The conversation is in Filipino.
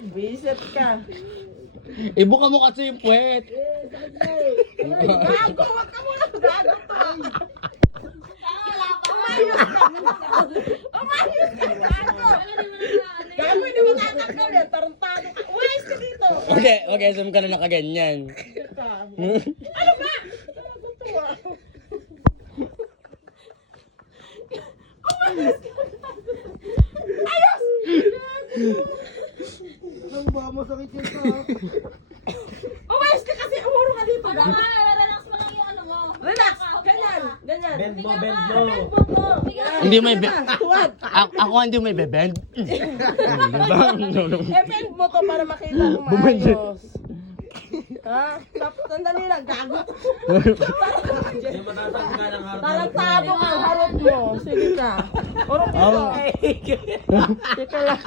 Visit ka. Ibuka mo kasi yung puwet. Gago, wag ka muna. Gago to. Umayos ka, gago. Gago, hindi mo tatanggal yan. Tarantado ka. Umayos ka dito. Okay, zoom ka na nakaganyan. Ano ba? Natutuwa. Umayos ka. Ayos! Ang baka masakit yun sa... Umayos ka kasi. Umuro ka dito. Relax mo lang yung ano mo. Relax. Ganyan. Ganyan. Bend mo, bend mo. Bend mo to. Hindi may Tuwad. Ako hindi may bebend. Bend mo to para makita kung maayos. Ha? Tapos sandali lang. Gago. Yung matatangga ng harap. Tarantado ka. Harot mo. Sige ka. Urong dito. Teka lang.